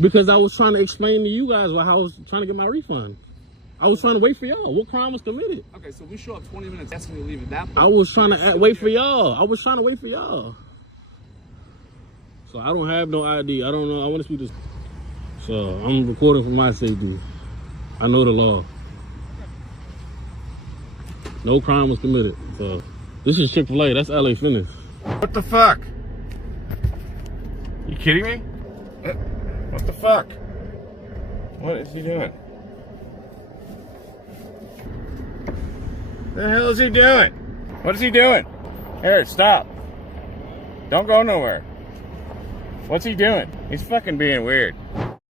Because I was trying to explain to you guys how I was trying to get my refund. I was trying to wait for y'all. What crime was committed? Okay, so we show up 20 minutes asking you to leave at that point. I was trying to wait for y'all. I was trying to wait for y'all. So I don't have no ID. I don't know. I want to speak to. So I'm recording for my safety. I know the law. No crime was committed. So this is Chick-fil-A. That's LA Fitness. What the fuck? You kidding me? What the fuck? What is he doing? The hell is he doing? What is he doing? Here, stop. Don't go nowhere. What's he doing? He's fucking being weird.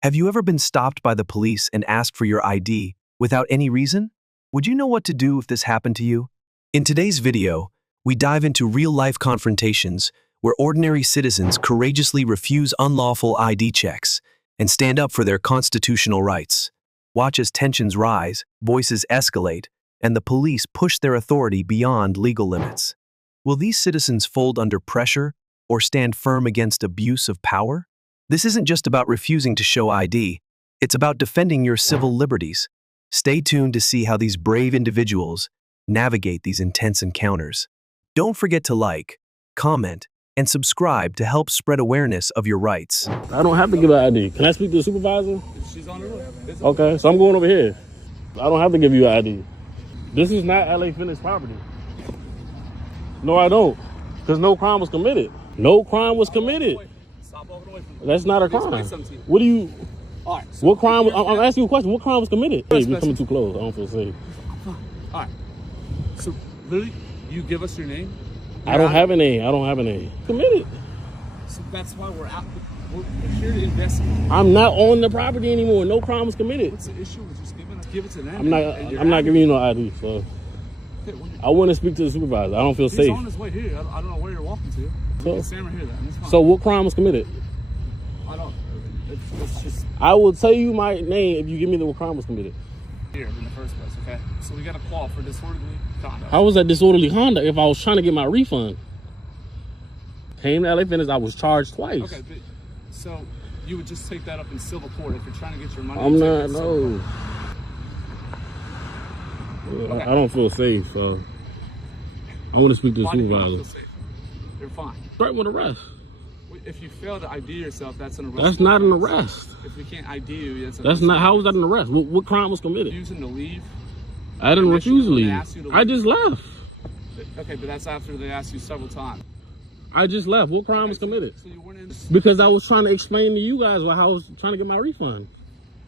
Have you ever been stopped by the police and asked for your ID without any reason? Would you know what to do if this happened to you? In today's video, we dive into real-life confrontations where ordinary citizens courageously refuse unlawful ID checks and stand up for their constitutional rights. Watch as tensions rise, voices escalate, and the police push their authority beyond legal limits. Will these citizens fold under pressure or stand firm against abuse of power? This isn't just about refusing to show ID, it's about defending your civil liberties. Stay tuned to see how these brave individuals navigate these intense encounters. Don't forget to like, comment, and subscribe to help spread awareness of your rights. I don't have to give an ID. Can I speak to the supervisor? She's on her way. Okay, so I'm going over here. I don't have to give you an ID. This is not LA Fitness property. No, I don't. Because no crime was committed. No crime was committed. Stop walking away from me. That's not a crime. Explain something to you. What do you... All right. So What crime... I'm asking you a question. What crime was committed? Hey, we're coming too close. I don't feel safe. All right. So, literally, you give us your name? I don't have a name. I don't have a name. Committed. So that's why we're out. We're here to investigate. I'm not on the property anymore. No crime was committed. What's the issue with just give it to them? I'm not giving you no ID, so... I want to speak to the supervisor. I don't feel safe. He's on his way here. I don't know where you're walking to. So, we can stand right here then. It's fine. So what crime was committed? I don't... It's just... I will tell you my name if you give me the what crime was committed. Here in the first place, okay? So we got a call for disorderly conduct. How was that disorderly conduct if I was trying to get my refund? Came to LA Fitness, I was charged twice. Okay, but so you would just take that up in civil court if you're trying to get your money? I'm not, no. Okay. I don't feel safe, so I want to speak to the supervisor. Why do you not feel safe? You're fine. Threat with arrest. If you fail to ID yourself, that's an arrest. That's not an arrest. If we can't ID you, that's not. How was that an arrest? What crime was committed? Refusing to leave. I didn't refuse to leave. I just left. Okay, but that's after they asked you several times. I just left. What crime was committed? So you weren't in... Because I was trying to explain to you guys how I was trying to get my refund.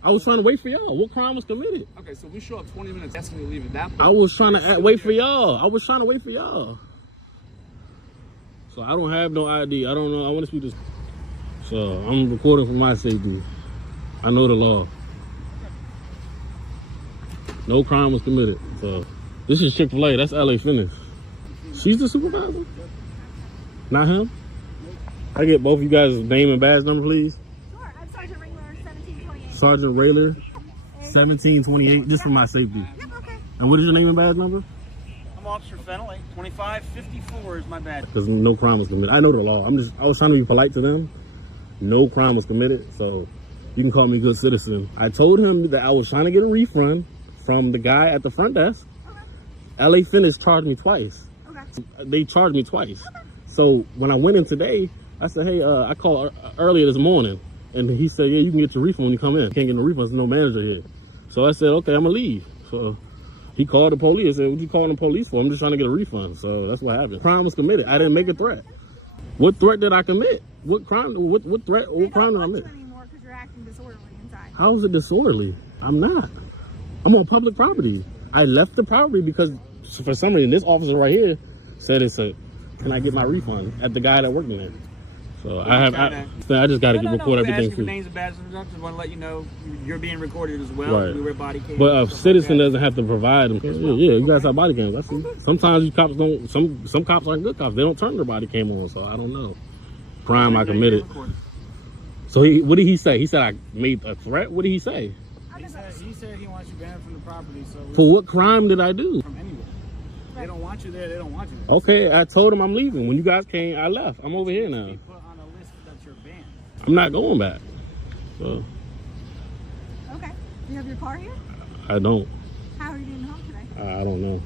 I was trying to wait for y'all. What crime was committed? Okay, so we show up 20 minutes asking you to leave at that point. I was trying to wait for y'all. I was trying to wait for y'all. So I don't have no ID. I don't know. I want to speak to... So I'm recording for my safety. I know the law. No crime was committed. So this is Chick-fil-A. That's LA Fitness. She's the supervisor? Not him? I get both of you guys' name and badge number, please. Sure. I'm Sergeant Rayler, 1728. Sergeant Rayler, 1728, just for my safety. Yep, okay. And what is your name and badge number? I'm Officer Fennelly. 2554 is my badge. Because no crime was committed. I know the law. I was trying to be polite to them. No crime was committed, so you can call me a good citizen. I told him that I was trying to get a refund from the guy at the front desk. Okay. LA Fitness charged me twice. Okay. They charged me twice. Okay. So when I went in today, I said, hey, I called earlier this morning, and he said, yeah, you can get your refund when you come in. Can't get no refund, there's no manager here. So I said, okay, I'm gonna leave. So he called the police. I said, what you calling the police for? I'm just trying to get a refund. So that's what happened. Crime was committed. I didn't make a threat. What threat did I commit? What crime? What threat? What crime did I commit? Anymore because you're acting disorderly inside. How is it disorderly? I'm not. I'm on public property. I left the property because for some reason this officer right here said can I get my refund at the guy that worked in there? So I just got to record everything for you. Names and badges. I just want to let you know you're being recorded as well. Right. We wear body cams. But a citizen doesn't have to provide them. Yeah, you guys have body cams. I see. Sometimes you cops don't. Some cops aren't good cops. They don't turn their body cam on. So I don't know. Crime I committed. So what did he say? He said I made a threat. What did he say? He said he wants you banned from the property. So for what crime did I do? From anywhere. They don't want you there. They don't want you there. Okay, I told him I'm leaving. When you guys came, I left. I'm over here now. Put on a list that you're banned. I'm not going back. So Okay. Do you have your car here? I don't. How are you getting home today? I don't know.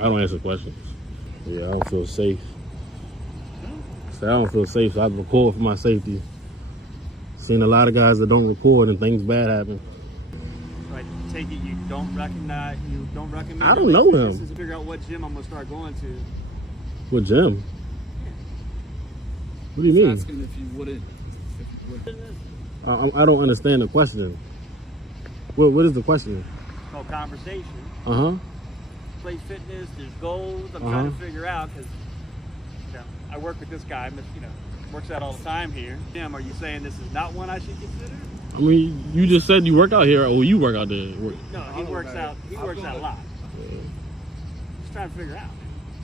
I don't answer questions. Yeah, I don't feel safe. So I don't feel safe, so I record for my safety. Seen a lot of guys that don't record and things bad happen. So I take it you don't recommend. I don't know him. To figure out what gym I'm gonna start going to. What gym? What do you He's mean? asking if you wouldn't. I don't understand the question. What is the question? No conversation. Uh-huh. Play fitness. There's goals. I'm trying to figure out because I work with this guy. Works out all the time here. Jim, are you saying this is not one I should consider? I mean, you just said you work out here, or you work out there. No, he works out. He works out a lot. Just trying to figure out.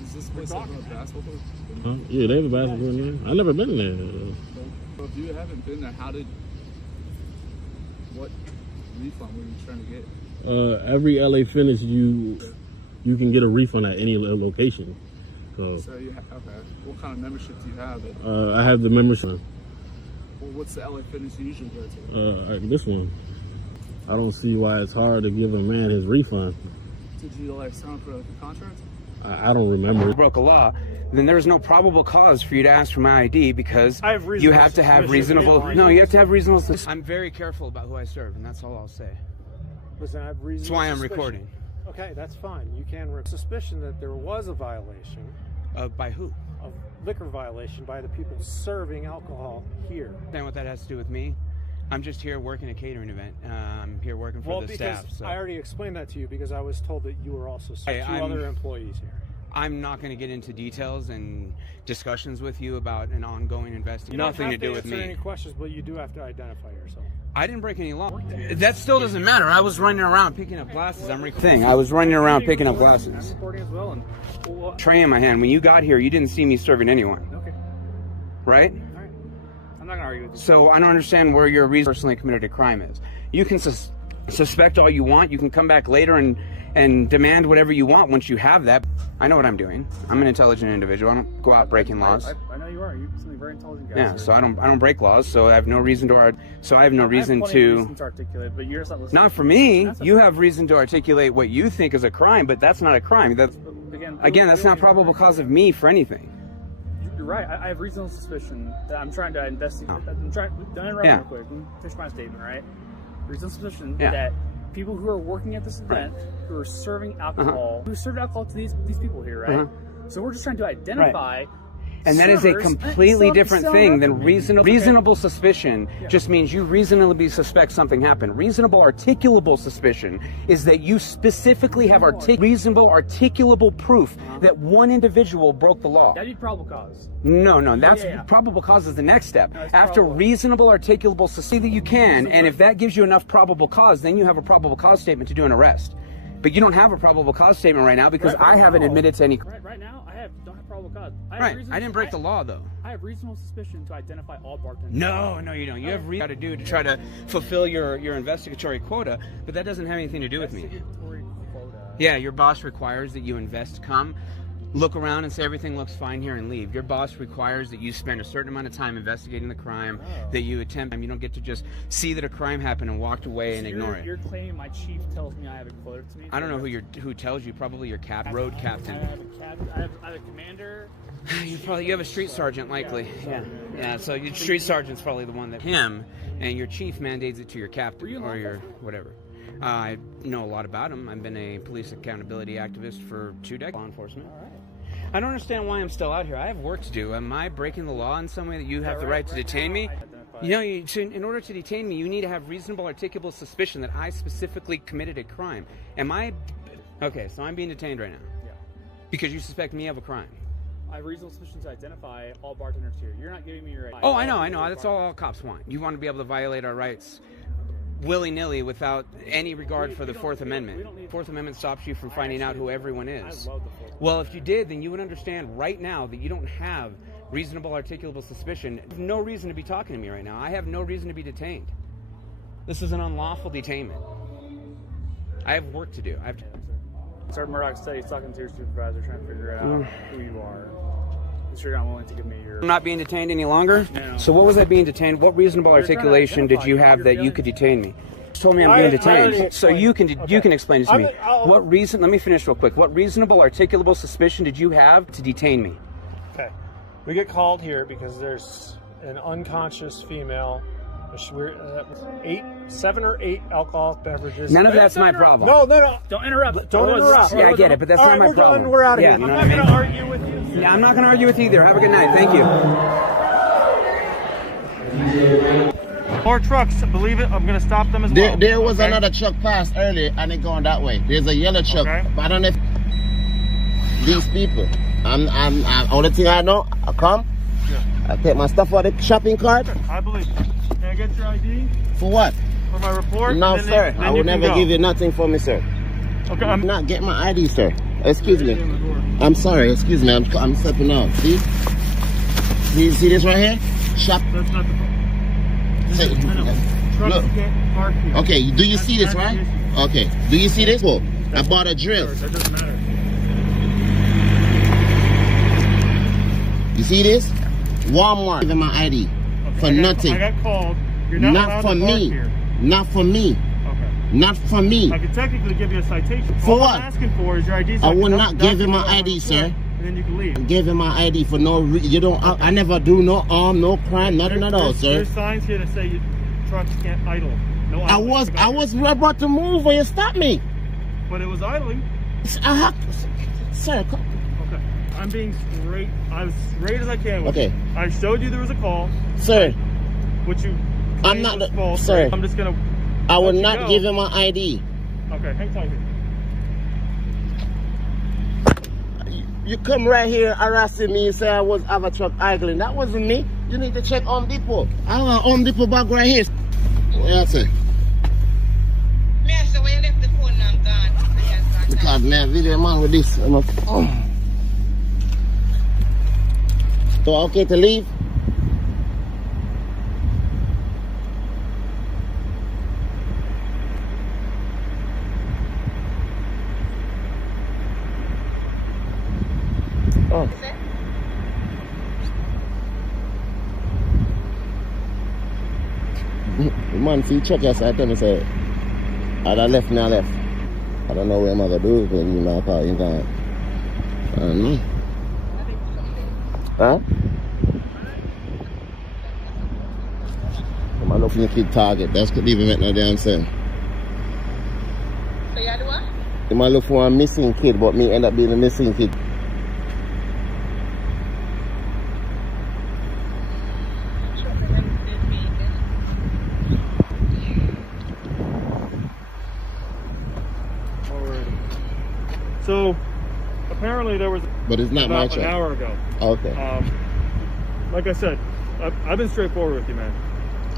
Is this place open a basketball court? Huh? Yeah, they have a basketball court in there. I've never been in there. So if you haven't been there, what refund were you trying to get? Every LA Fitness, you can get a refund at any location. So you okay. What kind of membership do you have? I have the membership. Well, what's the LA Fitness you usually go to? This one. I don't see why it's hard to give a man his refund. Did you sign up for a contract? I don't remember. Broke a law, then there's no probable cause for you to ask for my ID because you have to have reasonable. No, you have to have reasonable. I'm very careful about who I serve, and that's all I'll say. Listen, I have reasonable That's why I'm suspicion. recording. Okay, that's fine. You can suspicion that there was a violation. By who? A liquor violation by the people serving alcohol here. Understand what that has to do with me? I'm just here working a catering event. I'm here working for the staff. So. I already explained that to you because I was told that you were also two other employees here. I'm not going to get into details and discussions with you about an ongoing investigation. Nothing to do with me. You don't have to answer any questions, but you do have to identify yourself. I didn't break any law. That still doesn't matter. I was running around picking up glasses. I was running around picking up glasses. I'm recording as well. Tray in my hand. When you got here, you didn't see me serving anyone. Okay. Right? All right. I'm not gonna argue with you. So I don't understand where your reason personally committed a crime is. You can suspect all you want. You can come back later and demand whatever you want once you have that. I know what I'm doing. I'm an intelligent individual. I don't go out breaking laws. I know you are. You're something very intelligent guy. Yeah, so I don't break laws. So I have no reason to. I have plenty of reasons to articulate, but you're just not listening. Not for me. You have reason to articulate what you think is a crime, but that's not a crime. Again, that's not probable cause of me for anything. You're right. I have reasonable suspicion that I'm trying to investigate. I'm trying. Don't interrupt me real quick. Let me finish my statement, right? Reasonable suspicion that people who are working at this event, who are serving alcohol, who served alcohol to these people here, right? So we're just trying to identify. And that is a completely different thing than reasonable suspicion. Just means you reasonably suspect something happened. Reasonable articulable suspicion is that you specifically have reasonable articulable proof that one individual broke the law. That'd be probable cause. No, that's probable cause is the next step. After reasonable articulable suspicion that you can, and if that gives you enough probable cause, then you have a probable cause statement to do an arrest. But you don't have a probable cause statement right now because I haven't admitted to any. Right now, don't have probable cause. I didn't break the law though. I have reasonable suspicion to identify all bartenders. No, you don't. You have to do to try to fulfill your investigatory quota, but that doesn't have anything to do with me. Investigatory quota. Yeah, your boss requires that you come, look around and say everything looks fine here and leave. Your boss requires that you spend a certain amount of time investigating the crime, that you attempt. You don't get to just see that a crime happened and walked away and ignore it. You're claiming my chief tells me I have a quota to me? I don't know who tells you. Probably your road captain. I have a commander. You have a street sergeant likely. Yeah. So your street sergeant's probably the one that him, and your chief mandates it to your captain or your whatever. I know a lot about him. I've been a police accountability activist for 2 decades. Law enforcement. All right. I don't understand why I'm still out here. I have work to do. Am I breaking the law in some way that you have the right to detain me? In order to detain me, you need to have reasonable articulable suspicion that I specifically committed a crime. Okay, so I'm being detained right now. Yeah. Because you suspect me of a crime. I have reasonable suspicion to identify all bartenders here. You're not giving me your right. Oh, I know. That's all cops want. You want to be able to violate our rights willy-nilly without any regard for the Fourth Amendment. Fourth Amendment stops you from finding out who everyone is. I love the Fourth. Well, if you did, then you would understand right now that you don't have reasonable articulable suspicion. No reason to be talking to me right now. I have no reason to be detained. This is an unlawful detainment. I have work to do. Sergeant Murdoch said he's talking to your supervisor, trying to figure out who you are. Since you're not willing to give me your... I'm not being detained any longer? No. So what was I being detained? What reasonable articulation did you have that you could detain me? You told me I'm being detained. So you can explain this to me. What reason, let me finish real quick. What reasonable articulable suspicion did you have to detain me? Okay. We get called here because there's an unconscious female. 7 or 8 alcoholic beverages. None of that's my problem. No. Don't interrupt. Don't interrupt. Yeah, I get it, but that's not my problem. We're out of here. You know I'm what not I going mean? to argue with you. Yeah, I'm not going to argue with you either. Have a good night. Thank you. More trucks, believe it. I'm going to stop them as well. There was another truck passed earlier and it going that way. There's a yellow truck. Okay. But I don't know if these people. I'm only thing I know, I come. Yeah. I take my stuff out of the shopping cart. I believe you. Can I get your ID For what? for my report? No, And then sir. then I you will can never go. give you nothing for me, sir. Okay, I'm not getting my ID, sir. Excuse me. I'm sorry. Excuse me. I'm stepping out. See? See this right here? Shop. That's not the problem. Say, Trucks look. can't park here. Okay. Do you see this, That's right? the Okay. Do you see this? Well, I bought a drill. That doesn't matter. You see this? Walmart giving my ID for nothing. I got called. You're not allowed for to park me. here. Not for me. Okay. Not for me. I could technically give you a citation. For All what? I'm asking for is your ID. So I will can not give him my document ID, it sir. And then you can leave. Give him my ID for no reason. You don't. I never do no harm, no crime, nothing at all, sir. There's signs here that say trucks can't idle. No idling. I was about to move when you stopped me. But it was idling. Sir. Okay. I'm being straight. I was straight as I can with Okay. you. I showed you there was a call. Sir, Which you I'm claimed not was the- false. sir. I'm just gonna. I will let you not go. give him my ID. Okay, hang tight here. You come right here harassing me and say I was have a truck idling. That wasn't me. You need to check Home Depot. I have a Home Depot bag right here. What else? So when you left the phone now, I'm gone. Because man, video man with this. So okay to leave? Oh. The man see check us, I tell me say, I left me, I left. I don't know what I'm gonna do when you know how you gone. I don't know. Huh? I'm looking at kid target. That's could even make no damn sense. So you do what? You might look for a missing kid, but me end up being a missing kid. So apparently there was. But it's not my about an truck. hour ago. Okay. Like I said, I've been straightforward with you, man.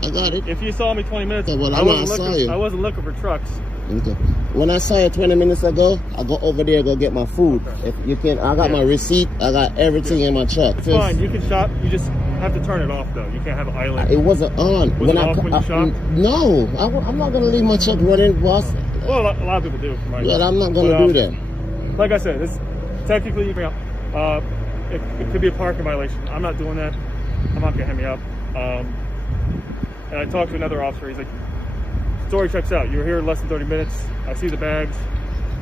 I got it. If you saw me 20 minutes, Okay, well, I I wasn't looking for trucks. Okay. When I saw you 20 minutes ago, I go over there go get my food. Okay. If you can, I got my receipt. I got everything in my truck. It's fine. You can shop. You just have to turn it off, though. You can't have it idling. It wasn't on. Was it off when you shopped? No, I'm not gonna leave my truck running, boss. Well, a lot of people do. Well, I'm not gonna do that. Like I said, this technically you can. It could be a parking violation. I'm not doing that. I'm not gonna hand me up. And I talked to another officer. He's like, story checks out. You're here in less than 30 minutes. I see the bags.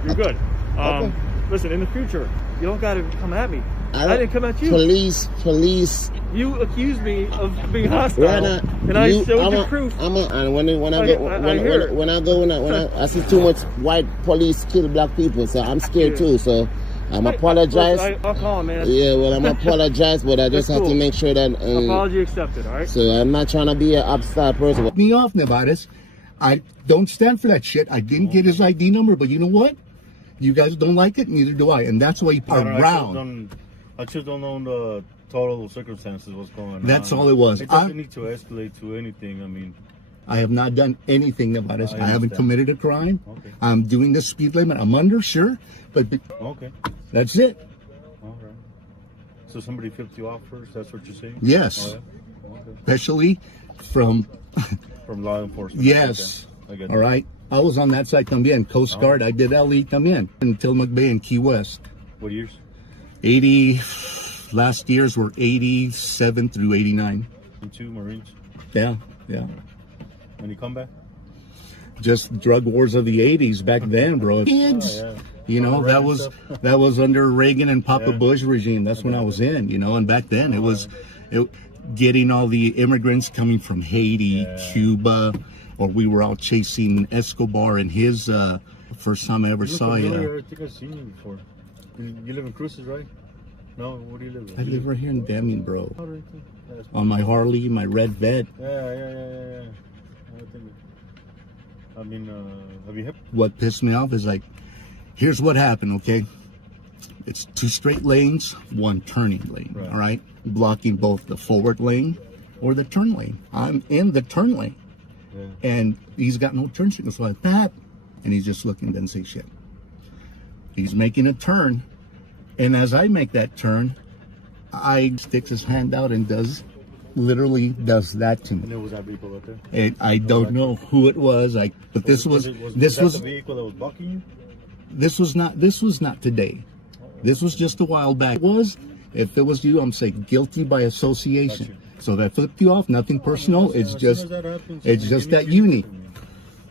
You're good. Okay. Listen, in the future, you don't got to come at me. I didn't come at you. Police. You accused me of being hostile, and I showed you proof. And when I see too much white police kill black people, so I'm scared too. So I'm apologize. I'll call him, man. Yeah, well, I'm apologize, but I just have to make sure that apology accepted. All right. So I'm not trying to be an upstart person. Me off, Nevadas. I don't stand for that shit. I didn't get his ID number, but you know what? You guys don't like it, neither do I, and that's why you are around. I just don't know the total circumstances, what's going on. That's all it was. It doesn't need to escalate to anything. I mean, I have not done anything about it. I haven't committed a crime. Okay. I'm doing the speed limit. I'm under, sure, but okay. That's it. All right. So somebody flipped you off first? That's what you're saying? Yes. Oh, yeah? Okay. Especially from law enforcement. Yes. Okay. All right. I was on that side también. Coast Guard. I did LE también until McBay in Key West. What years? Last year's were 87 through 89. And 2 Marines. Yeah. Any comeback? Just drug wars of the 80s back then, bro. Kids. Oh, yeah. You know, that was under Reagan and Papa Bush regime. That's when I was in, you know, and back then it was getting all the immigrants coming from Haiti, Cuba, or we were out chasing Escobar and his first time I ever saw you. I think I've seen you before. You live in Cruces, right? No, where do you live? I live right here in Deming, bro. On my Harley, my red Vet. Yeah. I mean, have you hit? What pissed me off is like, here's what happened, okay? It's 2 straight lanes, 1 turning lane, all right? Blocking both the forward lane or the turn lane. I'm in the turn lane. Yeah. And he's got no turn signal, so like that. And he's just looking, doesn't say shit. He's making a turn. And as I make that turn, I sticks his hand out and literally does that to me. And there was that vehicle right there? And I don't know who it was. But this was the vehicle that was blocking you? This was not today. This was just a while back. If it was you, I'm saying guilty by association. Gotcha. So if I flipped you off, nothing personal. It's just that uni.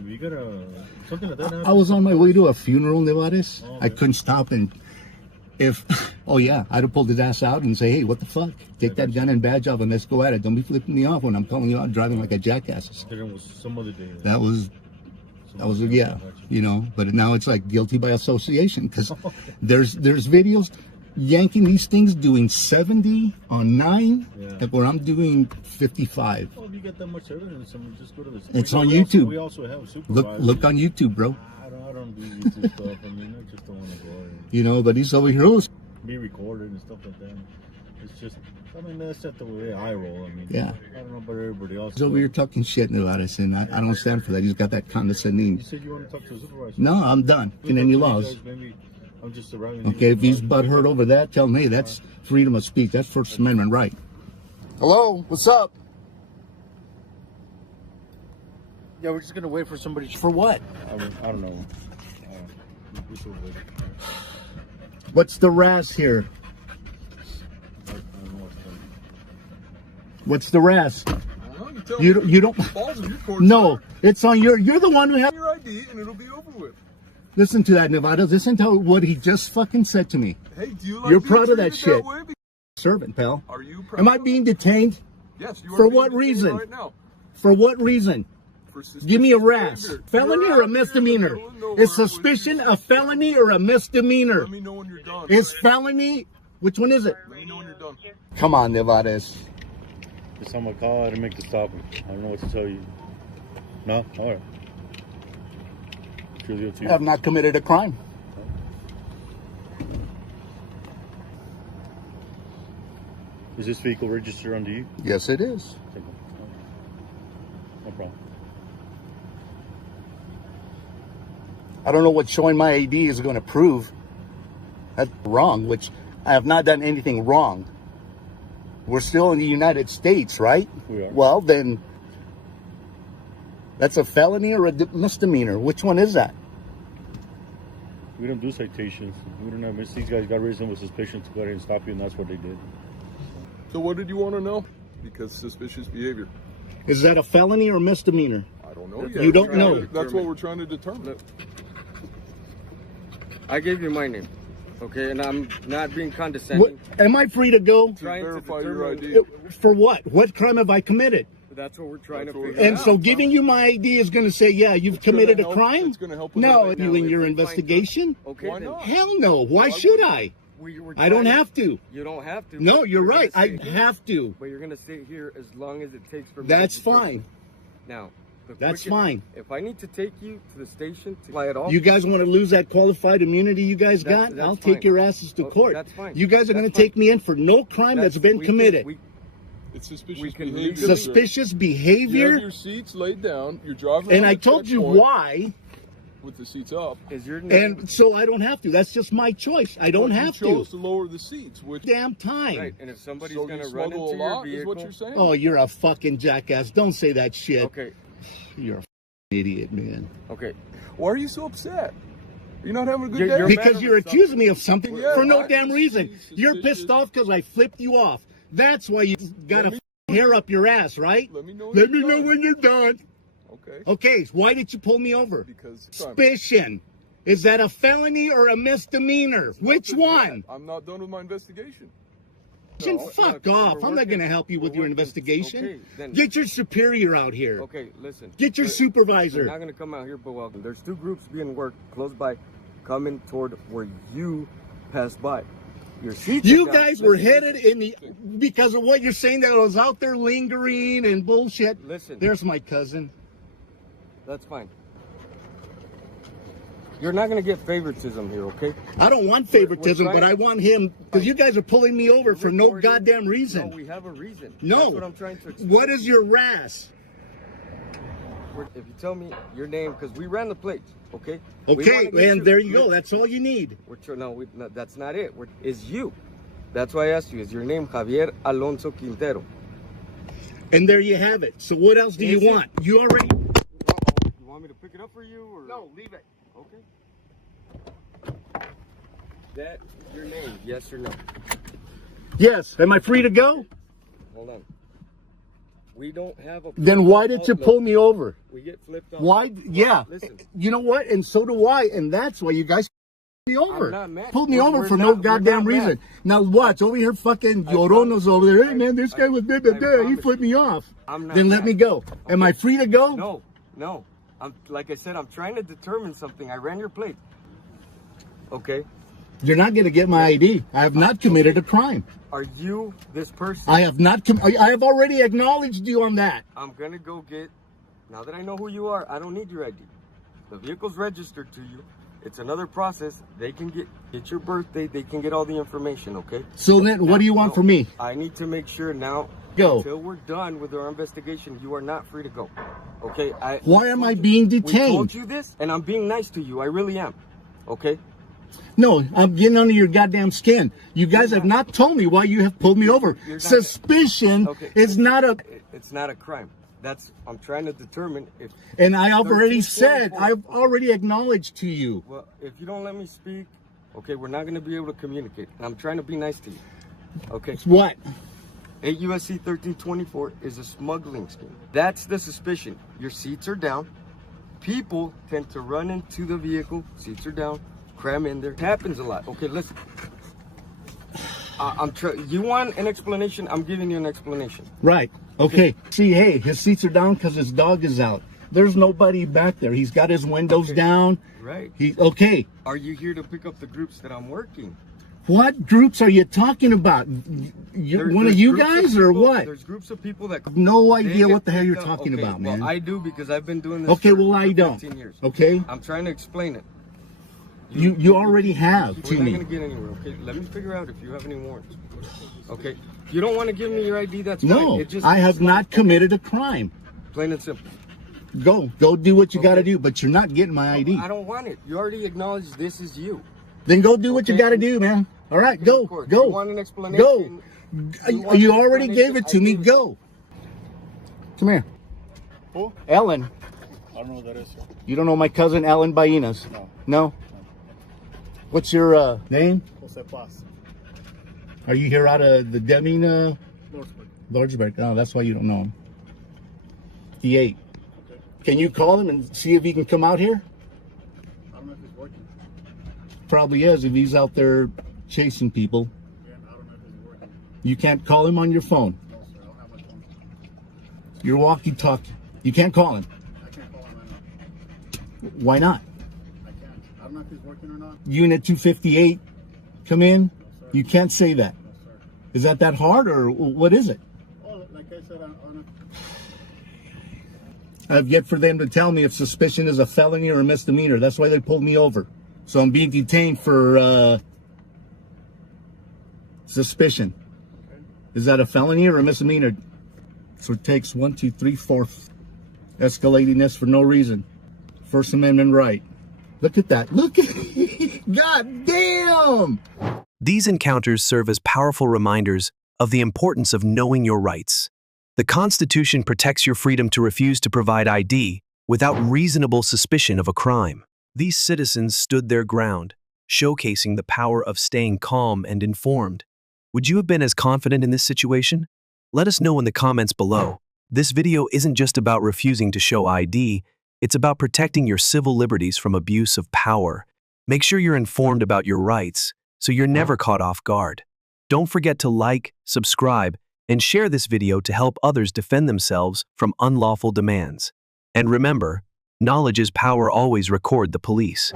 You gotta, something like that I was on my way to a funeral, Nevares. I couldn't stop, and I'd have pulled his ass out and say, hey, what the fuck? Take that gun and badge off and let's go at it. Don't be flipping me off when I'm calling you out driving like a jackass. Some other day. That was you know, but now it's like guilty by association because there's videos yanking these things doing 70 on 9 where I'm doing 55. Well, if you get that much evidence, just go to the... It's on YouTube. We also have supervisors. Look on YouTube, bro. I don't do YouTube stuff. I mean, I just don't want to go. You know, but he's over here. Be recorded and stuff like that. It's just... I mean, that's just the way I roll. I mean, yeah. I don't know about everybody else. He's over here talking shit about us, and I don't stand for that. He's got that condescending. You said you want to talk to the supervisor. No, I'm done. In any laws. I'm just arriving. Okay, if he's butthurt over that, tell me that's freedom of speech. That's First Amendment right. Hello, what's up? Yeah, we're just gonna wait for somebody. For what? I don't know. What's the razz here? What's the rest? You don't. No, it's on your. You're the one who has your ID, and it'll be over with. Listen to that, Nevada. Listen to what he just fucking said to me. Hey, do you like? You're proud of that shit. Servant, pal. Are you proud? Am I being detained? Yes, you are. For what reason? Right now. For what reason? Give me a RAS. Felony or a misdemeanor? Is suspicion a felony or a misdemeanor? Let me know when you're done. Is felony? Which one is it? Let me know when you're done. Come on, Nevares. Just on my call, I didn't make the stop. I don't know what to tell you. No? All right. I have not committed a crime. Is this vehicle registered under you? Yes, it is. No problem. I don't know what showing my ID is going to prove. That's wrong, which I have not done anything wrong. We're still in the United States, right? We are. Well, then that's a felony or a misdemeanor. Which one is that? We don't do citations. We don't have. These guys got reasonable suspicion to go ahead and stop you, and that's what they did. So what did you want to know? Because suspicious behavior. Is that a felony or misdemeanor? I don't know yet. You don't know. That's what we're trying to determine. I gave you my name, okay, and I'm not being condescending. Am I free to go? Trying to verify your ID. For what? What crime have I committed? That's what we're trying to figure out. And so giving you my ID is going to say, yeah, you've committed a crime? It's going to help. No, you in your investigation? Okay. Why not? Hell no. Why should I? I don't have to. You don't have to. No, you're right. I have to. But you're going to sit here as long as it takes for me. That's fine. Now, that's fine. If I need to take you to the station to fly it off. You guys want to lose that qualified immunity you guys got? I'll take your asses to court. That's fine. You guys are going to take me in for no crime that's been committed. It's suspicious behavior. Suspicious behavior? You have your seats laid down. You're driving. And I told you why. With the seats up. Is your name? And so I don't have to. That's just my choice. I don't have to. You chose to lower the seats. Which damn time. Right. And if somebody's going to run into your vehicle, is what you're saying? Oh, you're a fucking jackass. Don't say that shit. Okay. You're a idiot, man. Okay. Why are you so upset? You're not having a good day? Because you're accusing me of something Yeah, for no I damn can reason. see You're suspicious. pissed off because I flipped you off. That's why you got a hair up your ass, right? Let me know when you're done. Okay. Okay, so why did you pull me over? Because Suspicion. Is that a felony or a misdemeanor? Which one? I'm not done with my investigation. Fuck off. I'm not going to help you with your investigation. Okay, then. Get your superior out here. Okay, listen. Get your supervisor. They're not going to come out here, but welcome. There's two groups being worked close by, coming toward where you passed by. Your seats are You down. guys were headed in the, because of what you're saying, that I was out there lingering and bullshit. Listen. There's my cousin. That's fine. You're not going to get favoritism here, okay? I don't want favoritism, but I want him, because you guys are pulling me over for no goddamn reason. No, we have a reason. No. That's what I'm trying to explain. What is your RAS? If you tell me your name, because we ran the plates, okay? Okay, and there you go. That's all you need. No, that's not it. It's you. That's why I asked you. Is your name Javier Alonso Quintero? And there you have it. So what else do you want? You already... You want me to pick it up for you? Or? No, leave it. Okay. That your name, yes or no? Yes. Am I free to go? Hold on. We don't have a... Then why did you pull me over? We get flipped off. Why? Yeah. Listen. You know what? And so do I. And that's why you guys me over. I'm not mad. Pulled me over for no goddamn reason. Now watch, over here fucking Lloronos over there. Hey man, this guy was he flipped me off. I'm not Then let mad. me go. Am I free to go? No. I'm like I said, I'm trying to determine something. I ran your plate. Okay. You're not going to get my ID. I have not committed a crime. Are you this person? I have not. I have already acknowledged you on that. I'm gonna go get. Now that I know who you are, I don't need your ID. The vehicle's registered to you. It's another process. They can get your birthday. They can get all the information. Okay. So then, what do you want from me? I need to make sure now. Go. Until we're done with our investigation, you are not free to go. Okay. Why am I being detained? We told you this, and I'm being nice to you. I really am. Okay. No, I'm getting under your goddamn skin. You guys have not told me why you have pulled me over. Suspicion is not a... It's not a crime. I'm trying to determine if... And I've already said, I've already acknowledged to you. Well, if you don't let me speak, okay, we're not going to be able to communicate. And I'm trying to be nice to you. Okay? What? 8 U.S.C. 1324 is a smuggling scheme. That's the suspicion. Your seats are down. People tend to run into the vehicle. Seats are down. Cram in there. It happens a lot. Okay, listen. You want an explanation? I'm giving you an explanation. Right. Okay. See, hey, his seats are down because his dog is out. There's nobody back there. He's got his windows down. Right. Okay. Are you here to pick up the groups that I'm working? What groups are you talking about? One of you guys or what? There's groups of people that... No idea what the hell you're talking about, man. Well, I do because I've been doing this okay, for well, I don't. 15 years. Okay? I'm trying to explain it. You already have to me. We're not going to get anywhere, okay? Let me figure out if you have any warrants. Okay? You don't want to give me your ID, that's fine. No, I have not committed a crime. Plain and simple. Go do what you got to do, but you're not getting my ID. I don't want it. You already acknowledged this is you. Then go do what you got to do, man. All right, go. You want an explanation? Go. You already gave it to me. Go. Come here. Who? Ellen. I don't know what that is, sir. You don't know my cousin, Ellen Bainas? No? What's your name? Jose Paz. Are you here out of the Deming? Lordsburg. Lordsburg. Oh, that's why you don't know him. E8. Okay. Can you call him and see if he can come out here? I don't know if he's working. Probably is if he's out there chasing people. Yeah, I don't know if he's working. You can't call him on your phone. No, sir. I don't have my phone. Your walkie-talkie. You can't call him. I can't call him right now. Why not? I can't. I don't know if he's working or not. Unit 258, come in. No, sir. You can't say that. No, sir. Is that hard or what is it? Oh, like I said, I've yet for them to tell me if suspicion is a felony or a misdemeanor. That's why they pulled me over. So I'm being detained for suspicion. Okay. Is that a felony or a misdemeanor? So it takes 1, 2, 3, 4, escalating this for no reason. First Amendment right. Look at that. Look at God damn! These encounters serve as powerful reminders of the importance of knowing your rights. The Constitution protects your freedom to refuse to provide ID without reasonable suspicion of a crime. These citizens stood their ground, showcasing the power of staying calm and informed. Would you have been as confident in this situation? Let us know in the comments below. This video isn't just about refusing to show ID, it's about protecting your civil liberties from abuse of power. Make sure you're informed about your rights, so you're never caught off guard. Don't forget to like, subscribe, and share this video to help others defend themselves from unlawful demands. And remember, knowledge is power. Always record the police.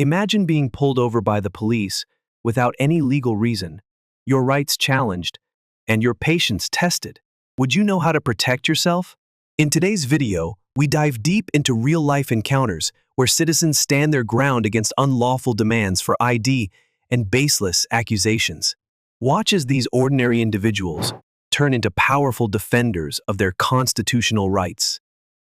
Imagine being pulled over by the police without any legal reason, your rights challenged, and your patience tested. Would you know how to protect yourself? In today's video, we dive deep into real-life encounters where citizens stand their ground against unlawful demands for ID and baseless accusations. Watch as these ordinary individuals turn into powerful defenders of their constitutional rights.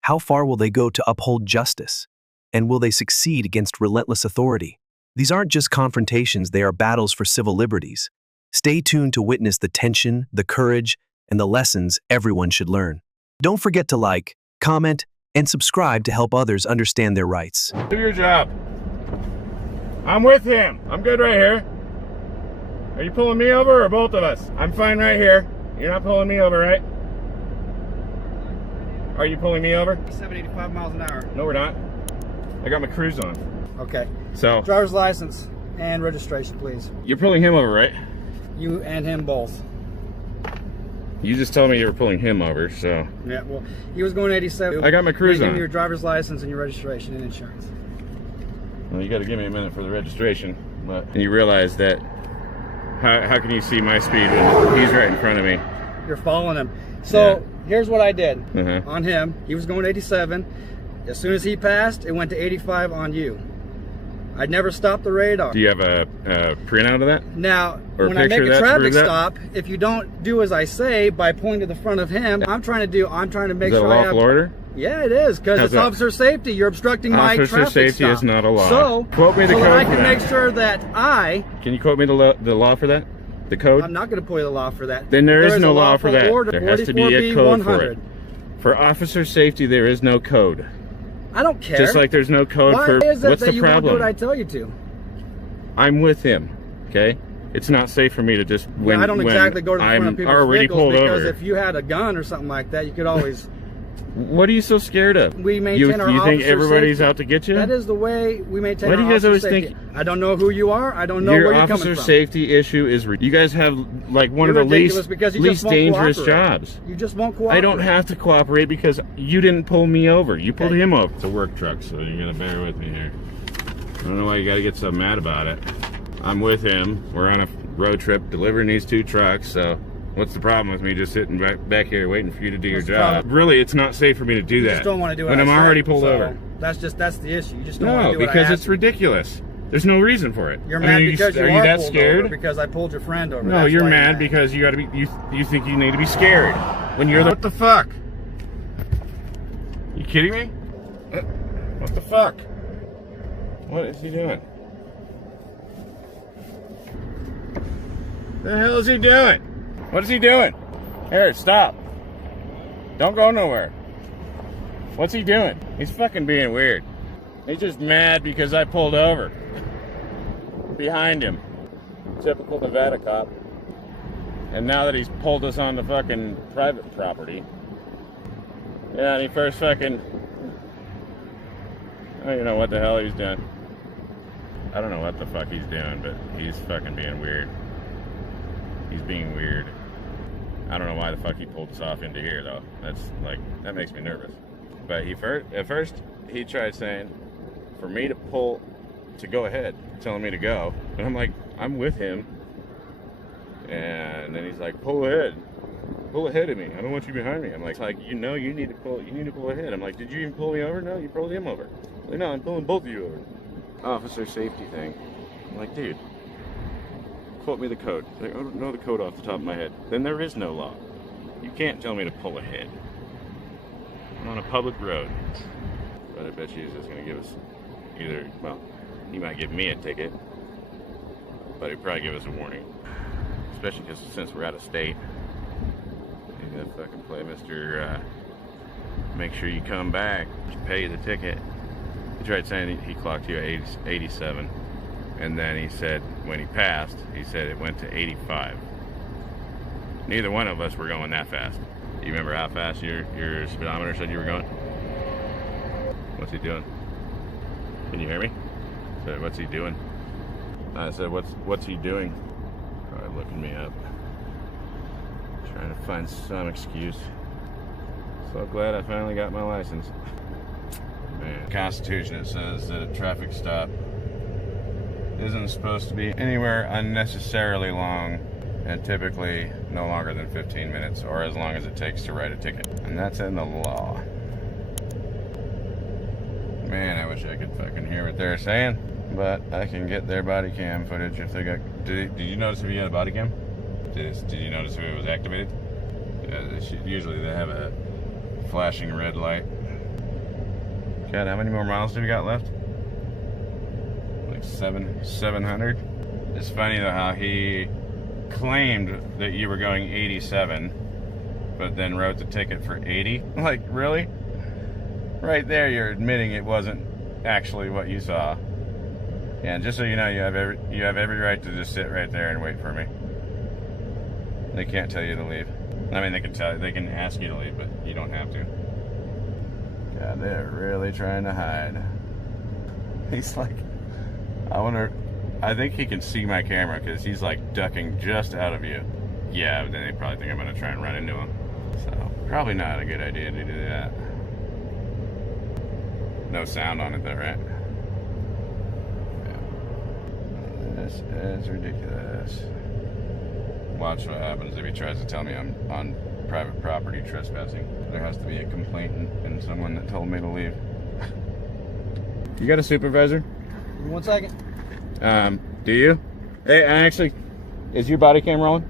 How far will they go to uphold justice? And will they succeed against relentless authority? These aren't just confrontations, they are battles for civil liberties. Stay tuned to witness the tension, the courage, and the lessons everyone should learn. Don't forget to like, comment, and subscribe to help others understand their rights. Do your job. I'm with him. I'm good right here. Are you pulling me over or both of us? I'm fine right here. You're not pulling me over, right? Are you pulling me over? 85 miles an hour. No, we're not. I got my cruise on. Okay. So. Driver's license and registration, please. You're pulling him over, right? You and him both. You just told me you were pulling him over, so. Yeah, well, he was going 87. I got my cruise on. Give me your driver's license and your registration and insurance. Well, you got to give me a minute for the registration. But and you realize that, how can you see my speed when he's right in front of me? You're following him. So, here's what I did on him. He was going 87. As soon as he passed, it went to 85 on you. I'd never stopped the radar. Do you have a printout of that? Now, or when I make a traffic stop, if you don't do as I say by pointing to the front of him, I'm trying to make sure I have... Is that a lawful order? Yeah, it is, because it's officer safety. You're obstructing my traffic stop. Officer safety is not a law. So, quote me the code I for can that. make sure that I... Can you quote me the law for that? The code? I'm not going to pull you the law for that. Then there is no law for that. Order, there has to be a code for it. For officer safety, there is no code. I don't care. Just like there's no code for... Why is it what's that the you problem? won't do what I tell you to? I'm with him, okay? It's not safe for me to just... I don't exactly go to the front of people's already vehicles pulled because over. if you had a gun or something like that, you could always... What are you so scared of? We maintain our You think officer everybody's safety. out to get you? That is the way we maintain Why do our you guys officer always safety. think... I don't know who you are. I don't know your where you're coming officer from. safety issue is... You guys have like one You're of the ridiculous because you least just won't dangerous cooperate. jobs. You just won't cooperate. I don't have to cooperate because you didn't pull me over. You pulled him over. It's a work truck, so you're gonna bear with me here. I don't know why you gotta get so mad about it. I'm with him. We're on a road trip delivering these two trucks, so what's the problem with me just sitting back here waiting for you to do your job? Really, it's not safe for me to do that. You just don't want to do it when I'm already pulled over. That's the issue. You just don't want to do No, what I because asked it's ridiculous. There's no reason for it. You're mad because you are are that pulled scared? over because I pulled your friend over. No, That's you're why mad because you gotta be. You think you need to be scared when you're the. What the fuck? You kidding me? What the fuck? What is he doing? The hell is he doing? What is he doing? Here, stop. Don't go nowhere. What's he doing? He's fucking being weird. He's just mad because I pulled over behind him. Typical Nevada cop. And now that he's pulled us on the fucking private property. Yeah, and he first fucking... I don't even know what the hell he's doing. I don't know what the fuck he's doing, but he's fucking being weird. He's being weird. I don't know why the fuck he pulled us off into here, though. That's like, that makes me nervous. But at first, he tried saying for me to go ahead, telling me to go. And I'm like, I'm with him. And then he's like, pull ahead of me. I don't want you behind me. I'm like, you know, you need to pull ahead. I'm like, did you even pull me over? No, you pulled him over. Like, no, I'm pulling both of you over. Officer safety thing. I'm like, dude, quote me the code. Like, I don't know the code off the top of my head. Then there is no law. You can't tell me to pull ahead. I'm on a public road. But I bet you he's just going to give us either, well, he might give me a ticket, but he'd probably give us a warning. Especially because since we're out of state, he's going to fucking play Mr. Make sure you come back to pay the ticket. He tried saying he clocked you at 87. And then he said, when he passed, he said it went to 85. Neither one of us were going that fast. You remember how fast your speedometer said you were going? What's he doing? Can you hear me? I said, what's he doing? I said, what's he doing? Probably looking me up. Trying to find some excuse. So glad I finally got my license. Man, Constitution, it says that a traffic stop isn't supposed to be anywhere unnecessarily long, and typically no longer than 15 minutes, or as long as it takes to write a ticket. And that's in the law. Man, I wish I could fucking hear what they're saying, but I can get their body cam footage if they got... Did you notice if he had a body cam? Did you notice if it was activated? Yeah, usually they have a flashing red light. God, how many more miles do we got left? Like 700? It's funny though how he claimed that you were going 87, but then wrote the ticket for 80. Like, really? Right there, you're admitting it wasn't actually what you saw. Yeah, and just so you know, you have every right to just sit right there and wait for me. They can't tell you to leave. I mean, they can ask you to leave, but you don't have to. God, they're really trying to hide. He's like, I think he can see my camera because he's like ducking just out of view. Yeah, but then they probably think I'm gonna try and run into him. So, probably not a good idea to do that. No sound on it though, right? Yeah. This is ridiculous. Watch what happens if he tries to tell me I'm on private property trespassing. There has to be a complainant and someone that told me to leave. You got a supervisor? 1 second. Do you? Hey, actually, is your body cam rolling?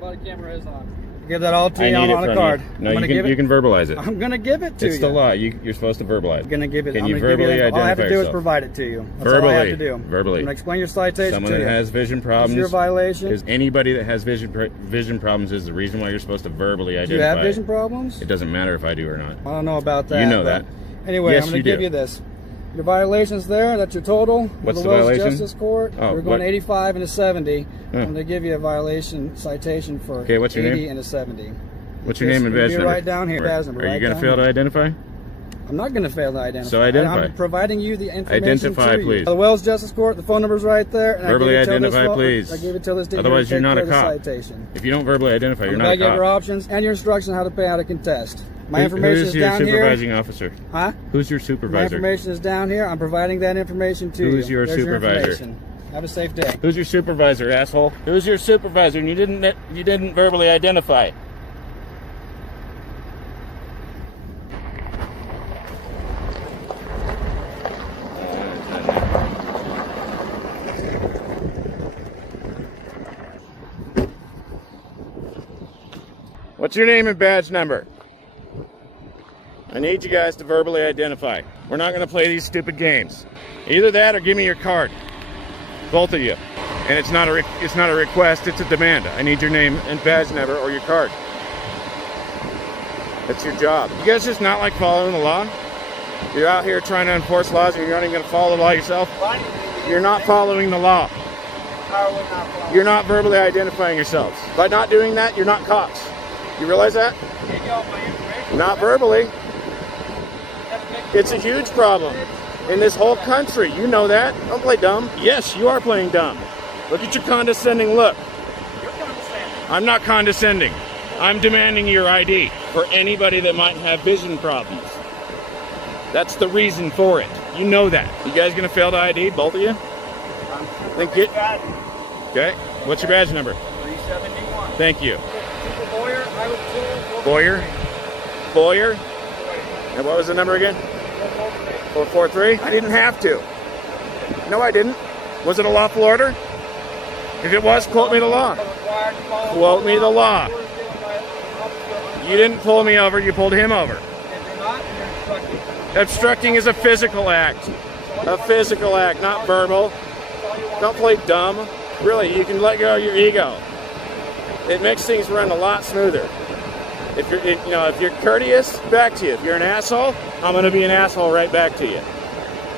Body camera is on. Give that all to you on a card. No, you can verbalize it. I'm gonna give it to you. It's the law. You're supposed to verbalize it. I'm gonna give it. Can you verbally identify yourself? All I have to do is provide it to you. That's verbally. all I have to do. Verbally. I'm gonna explain your citation Someone to that you. has vision problems. Is your violation? Is anybody that has vision problems is the reason why you're supposed to verbally identify. Do you have vision problems? It doesn't matter if I do or not. I don't know about that. You know that. Anyway, yes, I'm gonna give you this. Your violation's there. That's your total. What's the Wills violation? Justice Court. Oh, we're going 85 and a 70. Huh. I'm going to give you a violation citation for okay, what's your 80 name? and a 70. What's your name and badge number? Right down here. Badge number. Are you going to fail to identify? I'm not going to fail to identify. So identify. I'm providing you the information. Identify, to you. please. The Wells Justice Court. The phone number's right there. And verbally identify, please. I gave it till this day. Otherwise, you're not a cop. Citation. If you don't verbally identify, you're not a I give cop. your options and your instructions on how to pay out a contest. My information is down here. Who's your supervising officer? Huh? Who's your supervisor? My information is down here. I'm providing that information to you. Who's your supervisor? Have a safe day. Who's your supervisor, asshole? Who's your supervisor? And you didn't verbally identify. What's your name and badge number? I need you guys to verbally identify. We're not going to play these stupid games. Either that or give me your card. Both of you. And it's not a request, it's a demand. I need your name and badge number or your card. That's your job. You guys just not like following the law? You're out here trying to enforce laws and you're not even going to follow the law yourself? You're not following the law. You're not verbally identifying yourselves. By not doing that, you're not cops. You realize that? Not verbally. It's a huge problem in this whole country. You know that. Don't play dumb. Yes, you are playing dumb. Look at your condescending look. I'm not condescending. I'm demanding your ID for anybody that might have vision problems. That's the reason for it. You know that. You guys gonna fail to ID, both of you? Then get. Okay. What's your badge number? 371. Thank you. Boyer. Boyer. And what was the number again? 443? I didn't have to. No, I didn't. Was it a lawful order? If it was, quote me the law. Quote me the law. You didn't pull me over, you pulled him over. Obstructing is a physical act. A physical act, not verbal. Don't play dumb. Really, you can let go of your ego. It makes things run a lot smoother. If you're courteous, back to you. If you're an asshole, I'm going to be an asshole right back to you.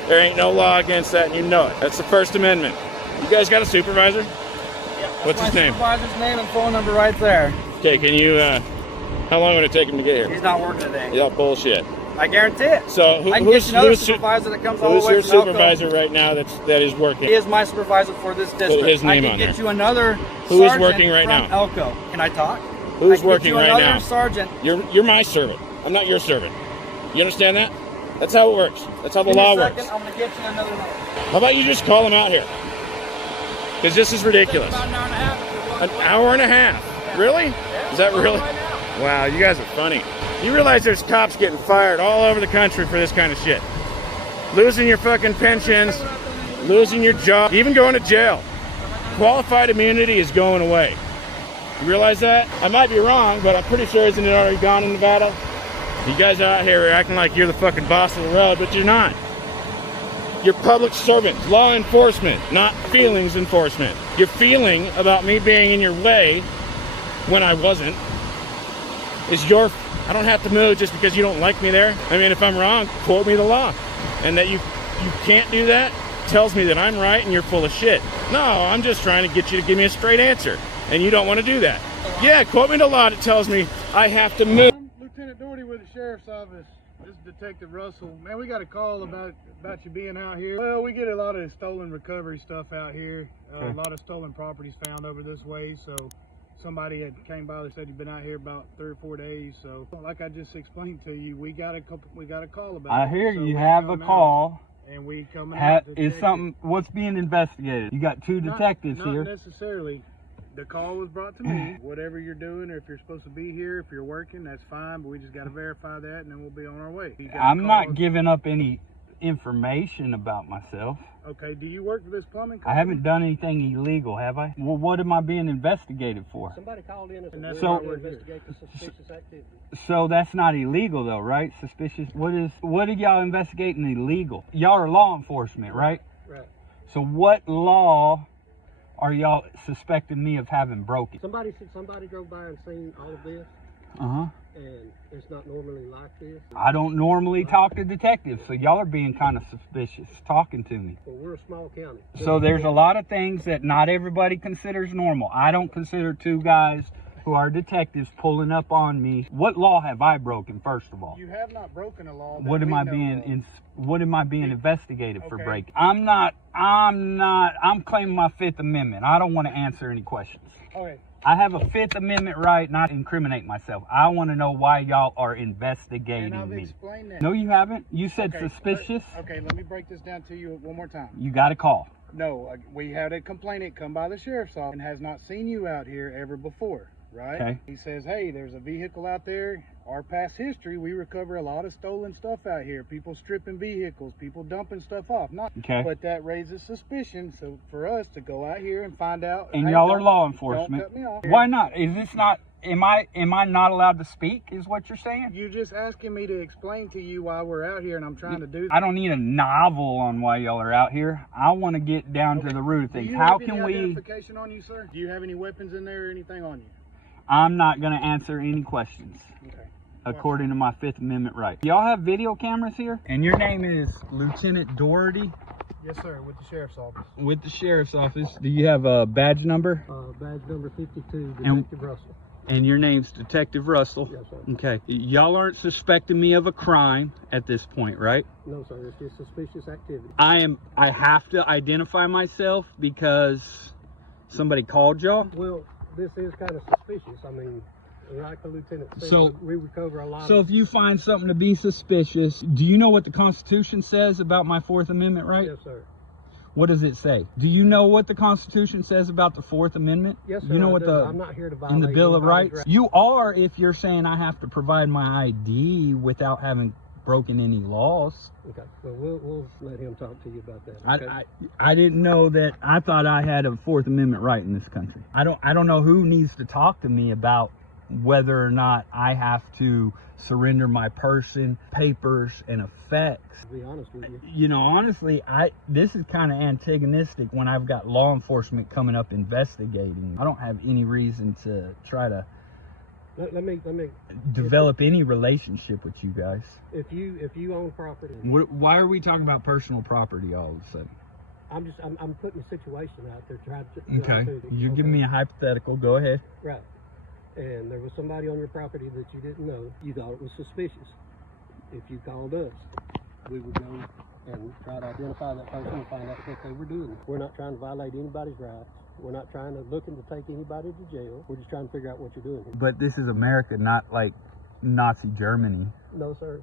There ain't no law against that, and you know it. That's the First Amendment. You guys got a supervisor? What's his name? Supervisor's name and phone number right there. Okay, can you, how long would it take him to get here? He's not working today. Yeah, bullshit. I guarantee it. So who's your supervisor that comes all the way who's your supervisor right now that is working? He is my supervisor for this district. Put his name I on can get there. you another Who is sergeant working right from now? Elko. Can I talk? Who's I can working get you right another now? Sergeant. You're my servant. I'm not your servant. You understand that? That's how it works. That's how the law works. I'm gonna get you another one. How about you just call him out here? Because this is ridiculous. About an hour and a half. An hour and a half? Really? Is that really? Wow, you guys are funny. You realize there's cops getting fired all over the country for this kind of shit. Losing your fucking pensions, losing your job, even going to jail. Qualified immunity is going away. You realize that? I might be wrong, but I'm pretty sure isn't it already gone in Nevada? You guys out here are acting like you're the fucking boss of the road, but you're not. You're public servants, law enforcement, not feelings enforcement. Your feeling about me being in your way when I wasn't is your... I don't have to move just because you don't like me there. I mean, if I'm wrong, quote me the law. And that you can't do that tells me that I'm right and you're full of shit. No, I'm just trying to get you to give me a straight answer. And you don't want to do that. Yeah, quote me the law that tells me I have to move. Lieutenant Doherty with the Sheriff's Office. This is Detective Russell. Man, we got a call about you being out here. Well, we get a lot of stolen recovery stuff out here. A lot of stolen properties found over this way, so somebody had came by and said you've been out here about 3 or 4 days. So, like I just explained to you, we got a call about it. I hear you have a call. And we coming out to is something what's being investigated? You got two detectives here. Not necessarily. The call was brought to me. Whatever you're doing, or if you're supposed to be here, if you're working, that's fine. But we just got to verify that, and then we'll be on our way. I'm not giving up any information about myself. Okay. Do you work for this plumbing company? I haven't done anything illegal, have I? Well, what am I being investigated for? Somebody called in and that's So- why we're investigating the suspicious activity. So that's not illegal, though, right? Suspicious. What are y'all investigating illegal? Y'all are law enforcement, right? Right. So what law are y'all suspecting me of having broken? Somebody drove by and seen all of this, and it's not normally like this. I don't normally talk to detectives, so y'all are being kind of suspicious talking to me. Well, we're a small county. So there's a lot of things that not everybody considers normal. I don't consider two guys who are detectives pulling up on me. What law have I broken, first of all? You have not broken a law. What am I being investigated for breaking? I'm claiming my Fifth Amendment. I don't want to answer any questions. Okay. I have a Fifth Amendment right not to incriminate myself. I want to know why y'all are investigating And I've me. explained that. No, you haven't. You said Okay, suspicious. Okay, let me break this down to you one more time. You got a call. No, we had a complainant come by the sheriff's office and has not seen you out here ever before, right? Okay. He says, hey, there's a vehicle out there. Our past history, we recover a lot of stolen stuff out here. People stripping vehicles, people dumping stuff off. Okay. But that raises suspicion, so for us to go out here and find out. And hey, y'all are law don't enforcement. cut me off. Why not? Is this not? Am I not allowed to speak? Is what you're saying? You're just asking me to explain to you why we're out here, and I'm trying to do that. I don't need a novel on why y'all are out here. I want to get down to the root of Do things. you How have can any we? identification on you, sir? Do you have any weapons in there or anything on you? I'm not going to answer any questions. Okay. According to my Fifth Amendment right. Y'all have video cameras here? And your name is Lieutenant Doherty? Yes, sir, with the sheriff's office. With the sheriff's office. Do you have a badge number? Badge number 52, Detective Russell. And your name's Detective Russell? Yes, sir. Okay. Y'all aren't suspecting me of a crime at this point, right? No, sir, it's just suspicious activity. I have to identify myself because somebody called y'all? Well, this is kind of suspicious. I mean, like the lieutenant said, So- we recover a lot So of... if you find something to be suspicious, do you know what the Constitution says about my Fourth Amendment right? Yes, sir. What does it say? Do you know what the Constitution says about the Fourth Amendment? Yes, sir, You know I what do. the I'm not here to in the violate Bill of anybody's Rights? rights. You are if you're saying I have to provide my ID without having broken any laws. Okay, well, we'll let him talk to you about that. Okay? I didn't know that. I thought I had a Fourth Amendment right in this country. I don't know who needs to talk to me about whether or not I have to surrender my person, papers, and effects. To be honest with you. You know, honestly, this is kind of antagonistic when I've got law enforcement coming up investigating. I don't have any reason to try to Let me develop any relationship with you guys. If you own property, Why are we talking about personal property all of a sudden? I'm putting a situation out there trying to. Okay, you're giving me a hypothetical. Go ahead. Right. And there was somebody on your property that you didn't know. You thought it was suspicious. If you called us, we would go and try to identify that person and find out what they were doing. We're not trying to violate anybody's rights. We're not trying to looking to take anybody to jail. We're just trying to figure out what you're doing here. But this is America, not like Nazi Germany. No, sir.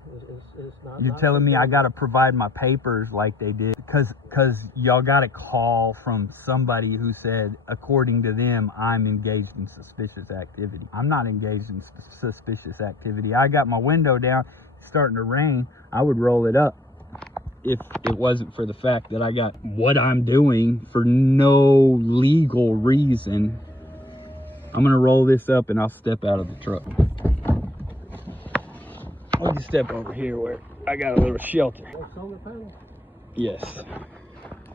It's not. You're telling me I got to provide my papers like they did because y'all got a call from somebody who said, according to them, I'm engaged in suspicious activity. I'm not engaged in suspicious activity. I got my window down, it's starting to rain. I would roll it up if it wasn't for the fact that I got what I'm doing for no legal reason. I'm gonna roll this up and I'll step out of the truck. I'll just step over here where I got a little shelter. Solar panels? Yes.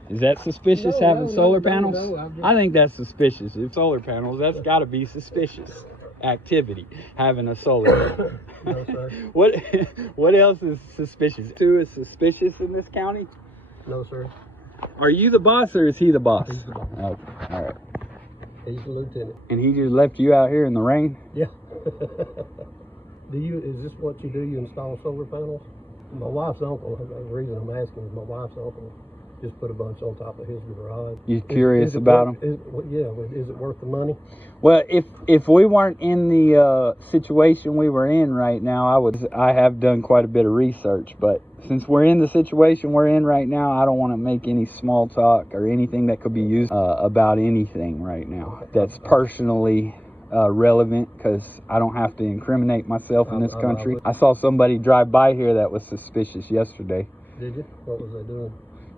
Is that suspicious having solar panels? I think that's suspicious. If solar panels, that's got to be suspicious activity, having a solar panel. No, sir. What else is suspicious? Who is suspicious in this county? No, sir. Are you the boss or is he the boss? He's the boss. Okay, all right. He's the lieutenant. And he just left you out here in the rain? Yeah. Is this what you do? You install solar panels? My wife's uncle, the reason I'm asking is my wife's uncle just put a bunch on top of his garage. You curious about them? Yeah, is it worth the money? Well, if we weren't in the situation we were in right now, I have done quite a bit of research, but since we're in the situation we're in right now, I don't want to make any small talk or anything that could be used about anything right now that's personally relevant, because I don't have to incriminate myself in this country. I saw somebody drive by here that was suspicious yesterday. Did you? What was they doing?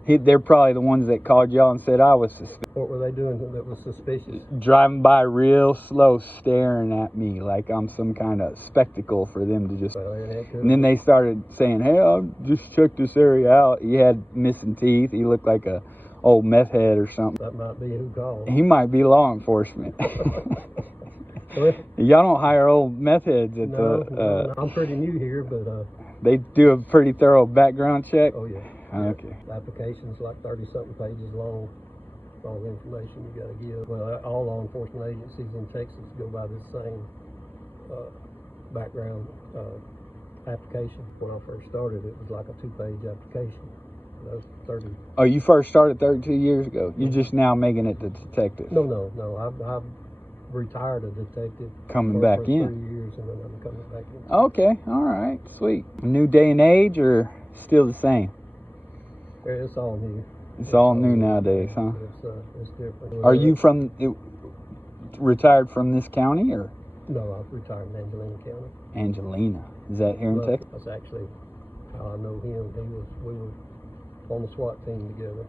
They're probably the ones that called y'all and said I was suspicious. What were they doing that was suspicious? Driving by real slow, staring at me like I'm some kind of spectacle for them to just... And then they started saying, hey, I'll just check this area out. He had missing teeth. He looked like a old meth head or something. That might be who called. He might be law enforcement. Y'all don't hire old meth heads at no, I'm pretty new here, but... They do a pretty thorough background check? Oh, yeah. Okay. The application's like 30-something pages long. All the information you got to give. Well, all law enforcement agencies in Texas go by this same background application. When I first started, it was like a 2-page application. That was 30. Oh, you first started 32 years ago. You're just now making it the detective. No. I've retired a detective. Coming back for in. 3 years, and then I'm coming back in. Okay, all right, sweet. New day and age, or still the same? It's all new. It's all new nowadays, huh? It's different. Are you retired from this county, or? No, I've retired in Angelina County. Angelina, is that here in Texas? That's actually how I know him. We were on the SWAT team together.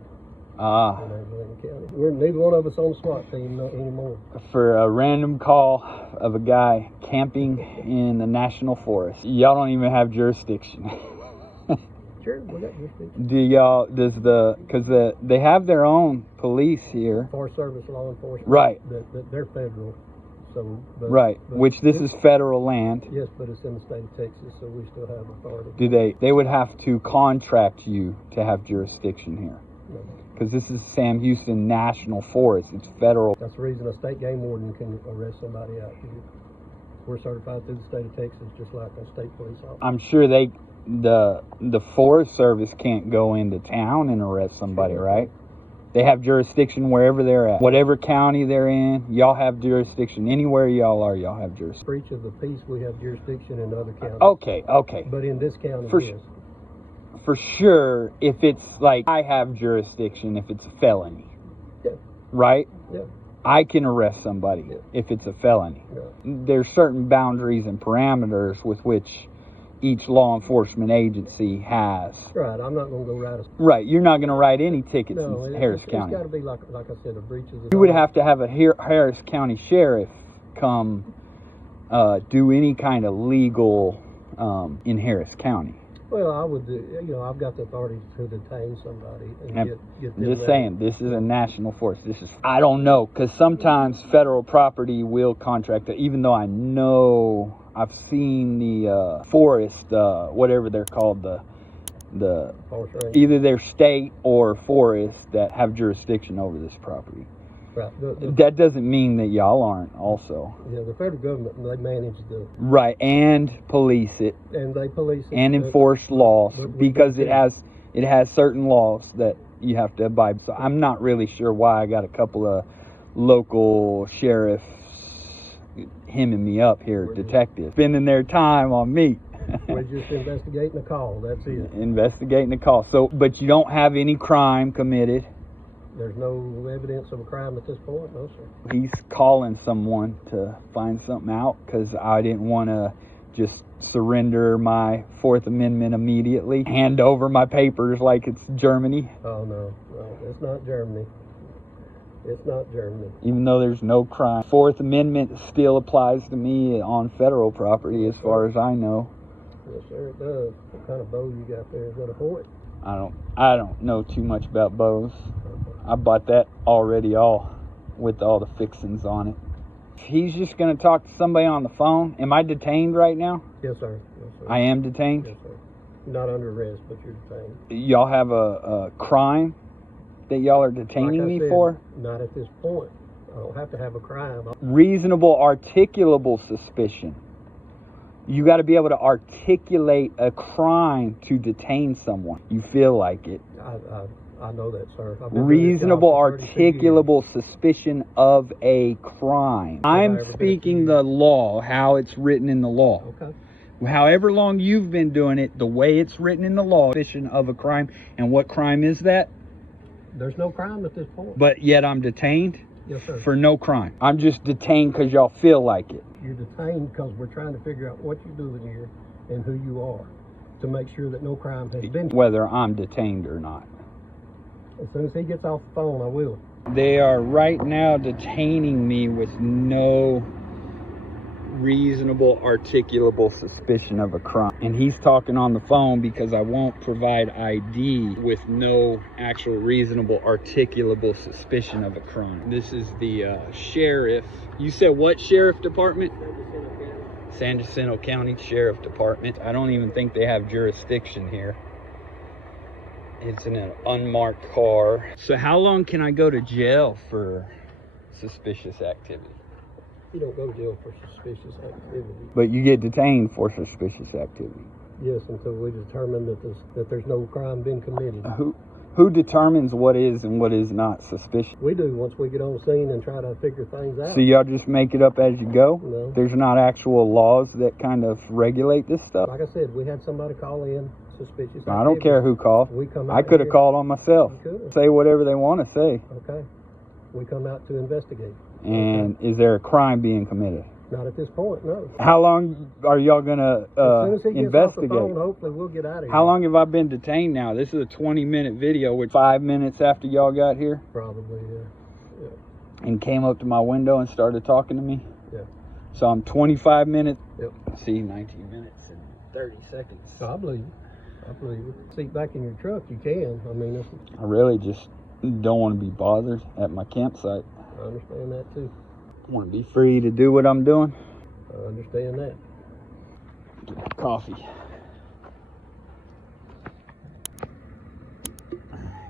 Ah. In Angelina County. We're neither one of us on the SWAT team anymore. For a random call of a guy camping in the national forest. Y'all don't even have jurisdiction. Sure, we got jurisdiction. Because they have their own police here. Forest Service law enforcement. Right. They're federal. So, right, which this is federal land. Yes, but it's in the state of Texas, so we still have authority. Do they would have to contract you to have jurisdiction here? Because this is Sam Houston National Forest. It's federal. That's the reason a state game warden can arrest somebody out here. We're certified through the state of Texas, just like a state police officer. I'm sure the Forest Service can't go into town and arrest somebody, right? They have jurisdiction wherever they're at. Whatever county they're in, y'all have jurisdiction. Anywhere y'all are, y'all have jurisdiction. Breach of the peace, we have jurisdiction in other counties. Okay. But in this county, yes. For sure, if it's like I have jurisdiction, if it's a felony, yeah. Right? Yeah. I can arrest somebody if it's a felony. Yeah. There's certain boundaries and parameters with which each law enforcement agency has. Right, I'm not going to go write a... Right, you're not going to write any tickets in Harris County. It's got to be, like I said, a breach of the... You would have to have a Harris County sheriff come do any kind of legal in Harris County. Well, I would do, you know, I've got the authority to detain somebody and get them Just there. saying, this is a national force. This is, I don't know, because sometimes federal property will contract it, even though I know I've seen the forest, whatever they're called, the either they're state or forest that have jurisdiction over this property. Right. That doesn't mean that y'all aren't also. Yeah, the federal government, they manage the... Right, and police it. And they police it. And enforce laws, because it has certain laws that you have to abide. So I'm not really sure why I got a couple of local sheriffs hemming me up here, detectives, spending their time on me. We're just investigating a call, that's it. Investigating a call. So, but you don't have any crime committed. There's no evidence of a crime at this point, no, sir. He's calling someone to find something out because I didn't want to just surrender my Fourth Amendment immediately, hand over my papers like it's Germany. Oh, no, it's not Germany. It's not Germany. Even though there's no crime. Fourth Amendment still applies to me on federal property as far as I know. Yes, sir, it does. What kind of bow you got there? Is that a point? I don't know too much about bows. I bought that already with all the fixings on it. He's just going to talk to somebody on the phone. Am I detained right now? Yes, sir. Yes, sir. I am detained? Yes, sir. Not under arrest, but you're detained. Y'all have a crime that y'all are detaining me for? Not at this point. I don't have to have a crime. Reasonable articulable suspicion. You got to be able to articulate a crime to detain someone. You feel like it. I know that, sir. Reasonable articulable suspicion of a crime. I'm speaking the law, how it's written in the law. Okay. However long you've been doing it, the way it's written in the law, suspicion of a crime. And what crime is that? There's no crime at this point. But yet I'm detained? Yes, sir. For no crime. I'm just detained because y'all feel like it. You're detained because we're trying to figure out what you're doing here and who you are to make sure that no crime has been. Whether I'm detained or not. As soon as he gets off the phone, I will. They are right now detaining me with no reasonable articulable suspicion of a crime. And he's talking on the phone because I won't provide ID with no actual reasonable articulable suspicion of a crime. This is the sheriff. You said what sheriff department? San Jacinto County Sheriff Department. I don't even think they have jurisdiction here. It's in an unmarked car. So how long can I go to jail for suspicious activity? You don't go to jail for suspicious activity. But you get detained for suspicious activity. Yes, until we determine that there's no crime been committed. Who determines what is and what is not suspicious? We do once we get on scene and try to figure things out. So y'all just make it up as you go? No. There's not actual laws that kind of regulate this stuff? Like I said, we had somebody call in suspicious activity. I don't care who called. We come out I could have called on myself. Say whatever they want to say. Okay. We come out to investigate. And is there a crime being committed? Not at this point, no. How long are y'all gonna as soon as he gets investigate? off the phone, hopefully we'll get out of here. How long have I been detained now? This is a 20-minute video with 5 minutes after y'all got here? Probably, yeah. And came up to my window and started talking to me? Yeah. So I'm 25 minutes? Yep. See, 19 minutes and 30 seconds. So I believe you. I believe you. Seat back in your truck, you can. I mean, I really just don't want to be bothered at my campsite. I understand that too. I want to be free to do what I'm doing. I understand that. Get coffee.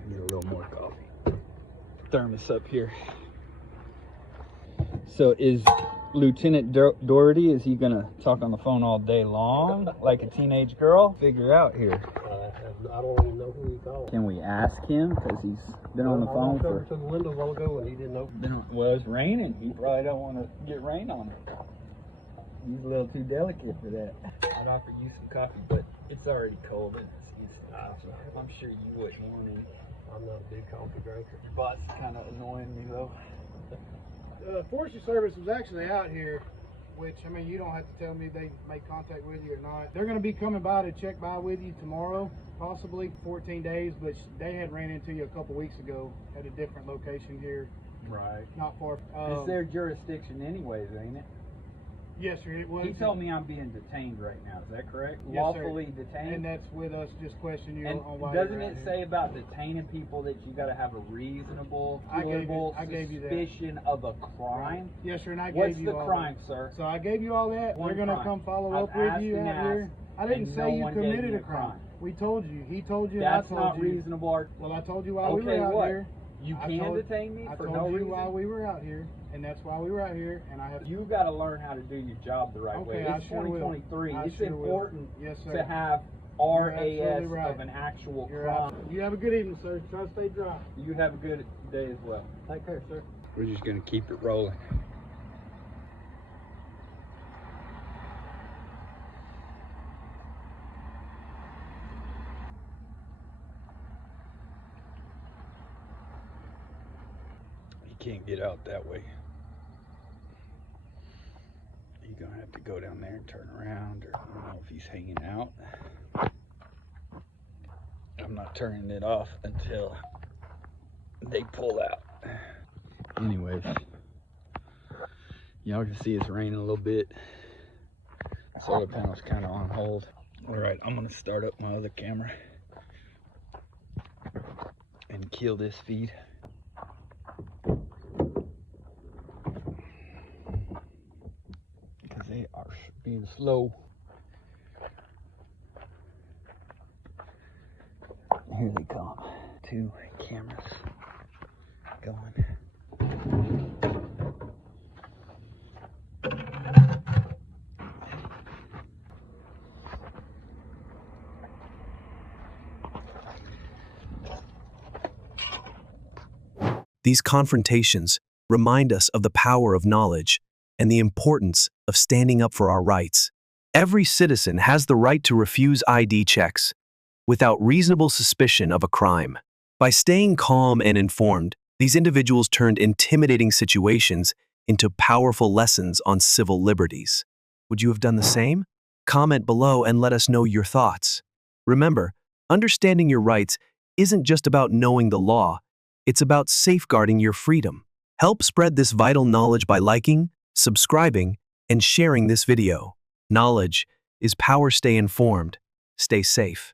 Get a little more coffee. Thermos up here. So is Lieutenant Doherty, is he gonna talk on the phone all day long like a teenage girl? Figure out here. I don't even know who he called. Can we ask him? Because he's been on the phone for... to the window a while ago and he didn't know. Well, it's raining. He probably don't want to get rain on him. He's a little too delicate for that. I'd offer you some coffee, but it's already cold and I'm sure you wouldn't want any. I'm not a big coffee drinker. Your boss is kind of annoying me though. Forestry Service was actually out here, which, I mean, you don't have to tell me they made contact with you or not. They're going to be coming by to check by with you tomorrow, possibly 14 days, but they had ran into you a couple weeks ago at a different location here. Right. Not far. It's their jurisdiction anyways, ain't it? Yes, sir. It was. He told me I'm being detained right now. Is that correct? Yes, Lawfully sir. detained? And that's with us just questioning you And on why doesn't you're out it here. say about detaining people that you got to have a reasonable, I gave you that. suspicion of a crime? Yes, sir. And I What's gave you the all crime, that. sir? So I gave you all that. One We're gonna crime. come follow I've up with asked you and out here. asked, I didn't and say no you one gave committed me a a crime. crime. We told you. He told you. That's and I told not you. reasonable. Well, I told you while we Okay, were out what? here. You I can told- detain me I for told no you reason? while we were out here, and that's why we were out here. And I have. You got to learn how to do your job the right way. Okay, I It's sure will. 2023. I It's sure will. important Yes, sir. to have You're RAS absolutely right. of an actual You're crime. You have a good evening, sir. Try to stay dry. You have a good day as well. Take care, sir. We're just going to keep it rolling. You can't get out that way. You're going to have to go down there and turn around, or I don't know if he's hanging out. I'm not turning it off until they pull out. Anyways, y'all can see it's raining a little bit. Solar panel's kind of on hold. All right, I'm gonna start up my other camera and kill this feed. Because they are being slow. Here they come. 2 cameras going. These confrontations remind us of the power of knowledge and the importance of standing up for our rights. Every citizen has the right to refuse ID checks without reasonable suspicion of a crime. By staying calm and informed, these individuals turned intimidating situations into powerful lessons on civil liberties. Would you have done the same? Comment below and let us know your thoughts. Remember, understanding your rights isn't just about knowing the law, it's about safeguarding your freedom. Help spread this vital knowledge by liking, subscribing, and sharing this video. Knowledge is power. Stay informed. Stay safe.